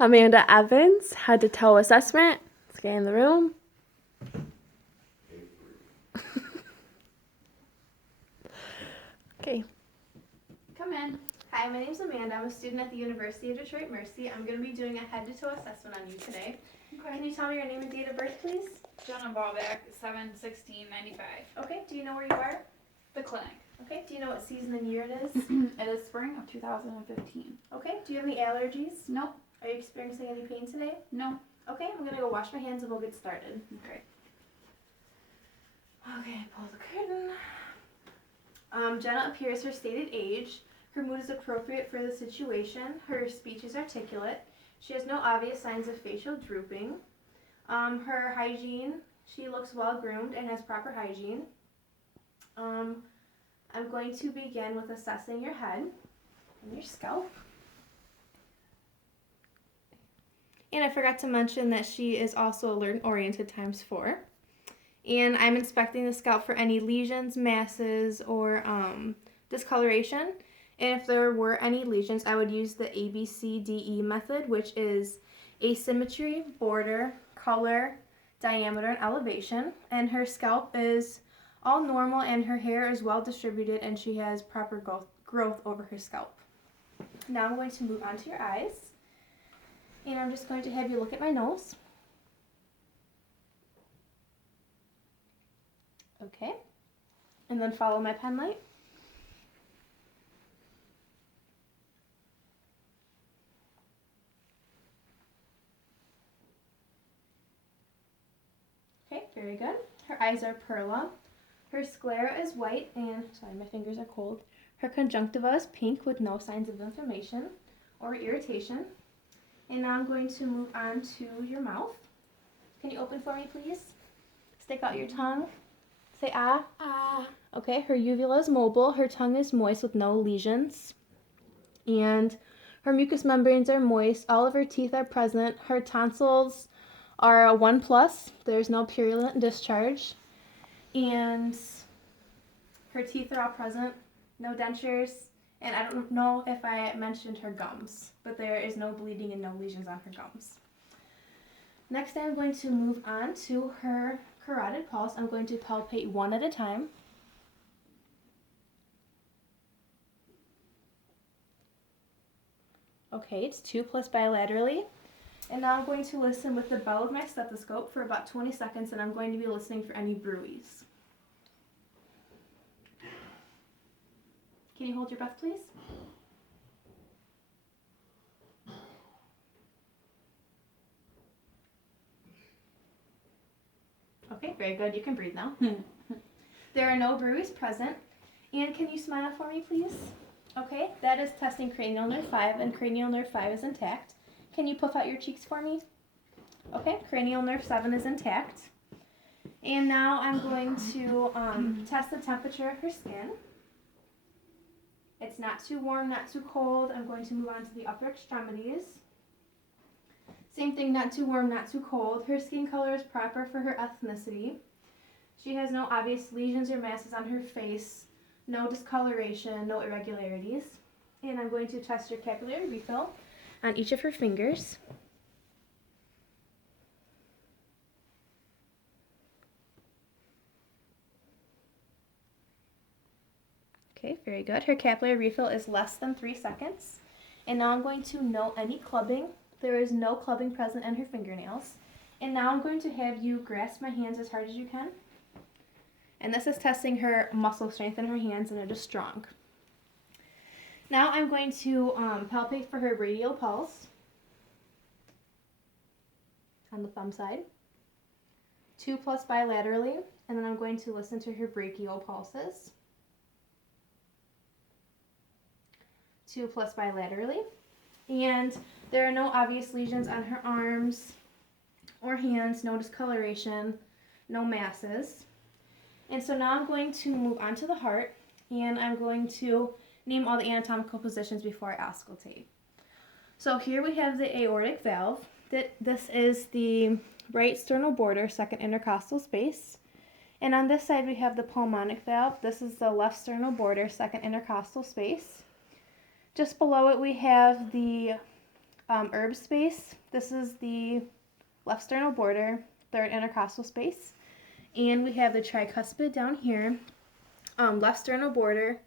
Amanda Evans, head to toe assessment. Scan the room. Okay. Come in. Hi, my name's Amanda. I'm a student at the University of Detroit Mercy. I'm going to be doing a head-to-toe assessment on you today. Okay. Can you tell me your name and date of birth, please? Jenna Ballback, 7/16/95. Okay, do you know where you are? The clinic. Okay, do you know what season and year it is? It is spring of 2015. Okay, do you have any allergies? Nope. Are you experiencing any pain today? No. Okay, I'm going to go wash my hands and we'll get started. Okay. Okay, pull the curtain. Jenna appears her stated age. Her mood is appropriate for the situation. Her speech is articulate. She has no obvious signs of facial drooping. Her hygiene, she looks well groomed and has proper hygiene. I'm going to begin with assessing your head and your scalp. And I forgot to mention that she is also alert and oriented ×4. And I'm inspecting the scalp for any lesions, masses, or discoloration. And if there were any lesions, I would use the ABCDE method, which is asymmetry, border, color, diameter, and elevation. And her scalp is all normal and her hair is well distributed and she has proper growth over her scalp. Now I'm going to move on to your eyes. And I'm just going to have you look at my nose. Okay. And then follow my pen light. Okay, very good. Her eyes are perla. Her sclera is white and, sorry, my fingers are cold. Her conjunctiva is pink with no signs of inflammation or irritation. And now I'm going to move on to your mouth. Can you open for me, please? Stick out your tongue. Say ah. Ah. Okay, her uvula is mobile. Her tongue is moist with no lesions. And her mucous membranes are moist. All of her teeth are present. Her tonsils are a 1+. There's no purulent discharge. And her teeth are all present. No dentures. And I don't know if I mentioned her gums, but there is no bleeding and no lesions on her gums. Next, I'm going to move on to her carotid pulse. I'm going to palpate one at a time. Okay, it's 2+ bilaterally. And now I'm going to listen with the bell of my stethoscope for about 20 seconds, and I'm going to be listening for any bruits. Can you hold your breath, please? Okay, very good. You can breathe now. There are no bruits present. And can you smile for me, please? Okay, that is testing cranial nerve 5, and cranial nerve 5 is intact. Can you puff out your cheeks for me? Okay, cranial nerve 7 is intact. And now I'm going to test the temperature of her skin. It's not too warm, not too cold. I'm going to move on to the upper extremities. Same thing, not too warm, not too cold. Her skin color is proper for her ethnicity. She has no obvious lesions or masses on her face, no discoloration, no irregularities. And I'm going to test your capillary refill on each of her fingers. Okay, very good. Her capillary refill is less than 3 seconds. And now I'm going to note any clubbing. There is no clubbing present in her fingernails. And now I'm going to have you grasp my hands as hard as you can. And this is testing her muscle strength in her hands, and it is strong. Now I'm going to palpate for her radial pulse on the thumb side. 2+ bilaterally. And then I'm going to listen to her brachial pulses. 2+ bilaterally. And there are no obvious lesions on her arms or hands, no discoloration, no masses. And so now I'm going to move on to the heart, and I'm going to name all the anatomical positions before I auscultate. So here we have the aortic valve. This is the right sternal border, second intercostal space. And on this side we have the pulmonic valve. This is the left sternal border, second intercostal space. Just below it we have the herb space. This is the left sternal border, third intercostal space. And we have the tricuspid down here, left sternal border,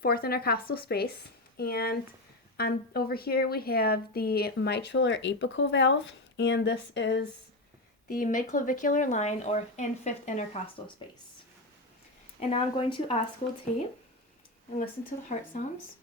fourth intercostal space. And over here we have the mitral or apical valve, and this is the midclavicular line or in fifth intercostal space. And now I'm going to auscultate and listen to the heart sounds.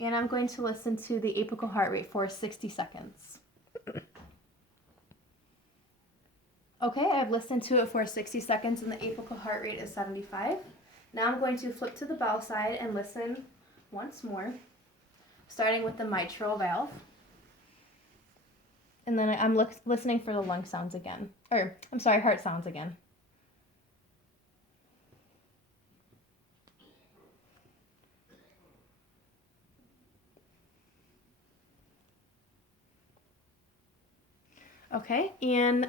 And I'm going to listen to the apical heart rate for 60 seconds. Okay, I've listened to it for 60 seconds and the apical heart rate is 75. Now I'm going to flip to the bell side and listen once more, starting with the mitral valve. And then I'm listening for the lung sounds again. Heart sounds again. Okay, and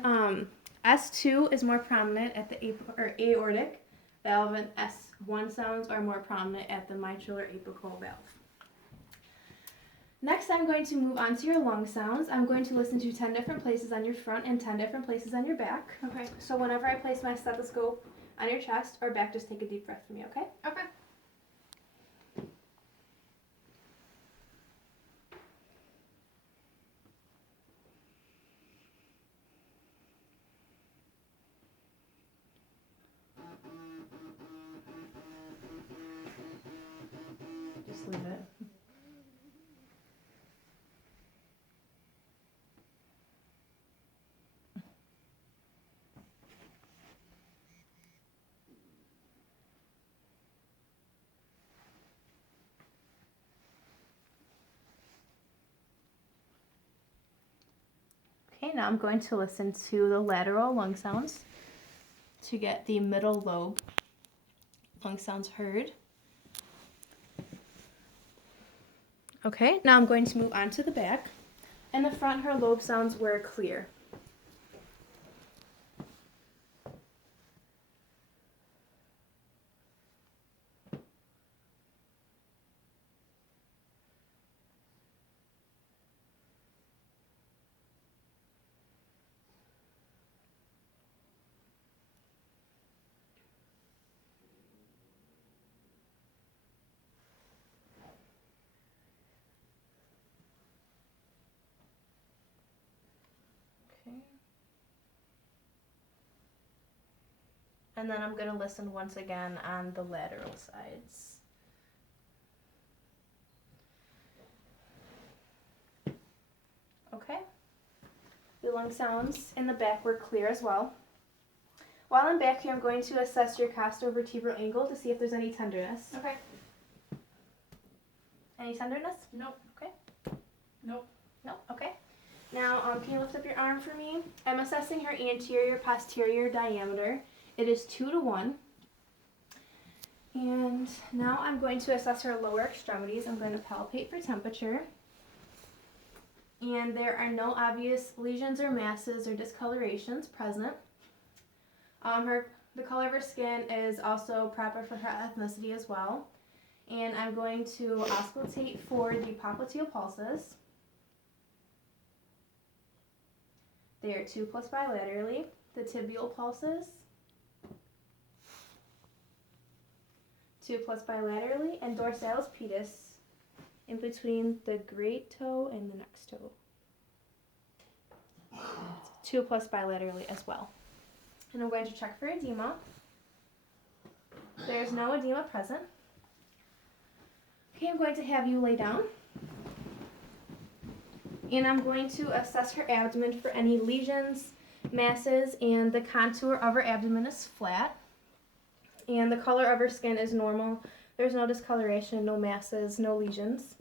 S2 is more prominent at the aortic valve, and S1 sounds are more prominent at the mitral or apical valve. Next, I'm going to move on to your lung sounds. I'm going to listen to 10 different places on your front and 10 different places on your back. Okay. So whenever I place my stethoscope on your chest or back, just take a deep breath for me, okay? Okay. Just leave it. Okay, now I'm going to listen to the lateral lung sounds to get the middle lobe lung sounds heard. Okay, now I'm going to move on to the back. In the front, her lobe sounds were clear. Okay. And then I'm going to listen once again on the lateral sides. Okay. The lung sounds in the back were clear as well. While I'm back here, I'm going to assess your costovertebral angle to see if there's any tenderness. Okay. Any tenderness? Nope. Okay. Nope. No? Okay. Now, can you lift up your arm for me? I'm assessing her anterior posterior diameter. It is 2 to 1. And now I'm going to assess her lower extremities. I'm going to palpate for temperature. And there are no obvious lesions or masses or discolorations present. The color of her skin is also proper for her ethnicity as well. And I'm going to auscultate for the popliteal pulses. They are 2+ bilaterally. The tibial pulses, 2+ bilaterally, and dorsalis pedis in between the great toe and the next toe. 2+ bilaterally as well. And I'm going to check for edema. There's no edema present. Okay, I'm going to have you lay down. And I'm going to assess her abdomen for any lesions, masses, and the contour of her abdomen is flat. And the color of her skin is normal. There's no discoloration, no masses, no lesions.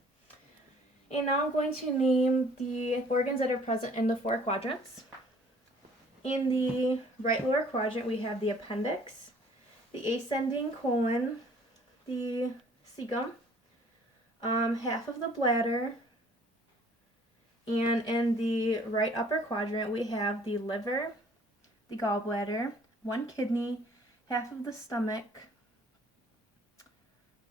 And now I'm going to name the organs that are present in the 4 quadrants. In the right lower quadrant, we have the appendix, the ascending colon, the cecum, half of the bladder, and in the right upper quadrant, we have the liver, the gallbladder, one kidney, half of the stomach,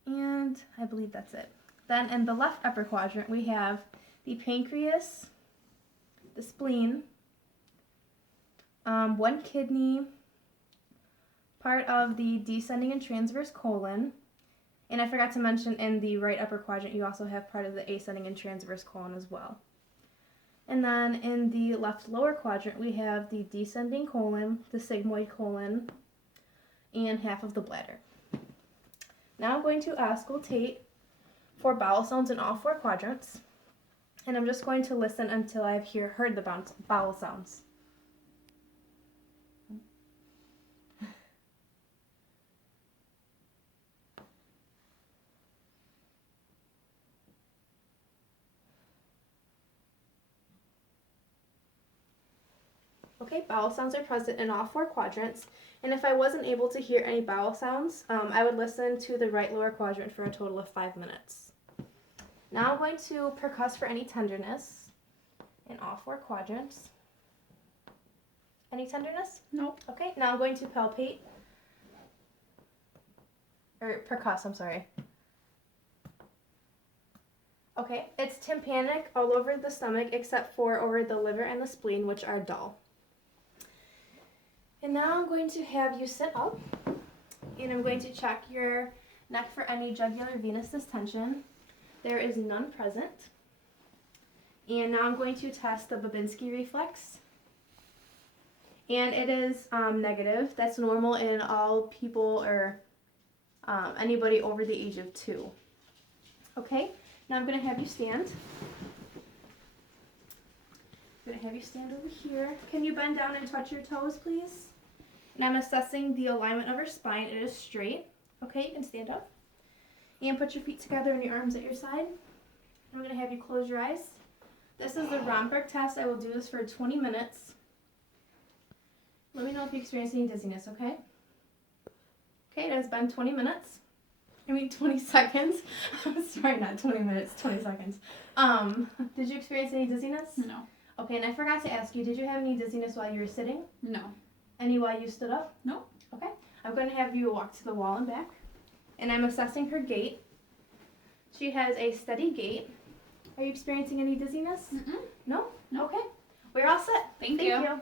and I believe that's it. Then in the left upper quadrant, we have the pancreas, the spleen, one kidney, part of the descending and transverse colon, and I forgot to mention in the right upper quadrant you also have part of the ascending and transverse colon as well. And then in the left lower quadrant we have the descending colon, the sigmoid colon, and half of the bladder. Now I'm going to auscultate for bowel sounds in all four quadrants, and I'm just going to listen until I've heard the bowel sounds. Okay, bowel sounds are present in all four quadrants, and if I wasn't able to hear any bowel sounds, I would listen to the right lower quadrant for a total of 5 minutes. Now I'm going to percuss for any tenderness in all four quadrants. Any tenderness? Nope. Okay, now I'm going to palpate, or percuss, I'm sorry. Okay, it's tympanic all over the stomach except for over the liver and the spleen, which are dull. And now I'm going to have you sit up, and I'm going to check your neck for any jugular venous distension. There is none present. And now I'm going to test the Babinski reflex. And it is negative. That's normal in all people or anybody over the age of 2. Okay, now I'm going to have you stand. I'm going to have you stand over here. Can you bend down and touch your toes, please? And I'm assessing the alignment of her spine. It is straight. Okay, you can stand up. And put your feet together and your arms at your side. I'm going to have you close your eyes. This is the Romberg test. I will do this for 20 minutes. Let me know if you experience any dizziness, okay? Okay, it has been 20 minutes. 20 seconds. Sorry, not 20 minutes, 20 seconds. Did you experience any dizziness? No. Okay, and I forgot to ask you, did you have any dizziness while you were sitting? No. Any while you stood up? No. Okay. I'm going to have you walk to the wall and back. And I'm assessing her gait. She has a steady gait. Are you experiencing any dizziness? Mm-mm. No? No. Okay. We're all set. Thank you.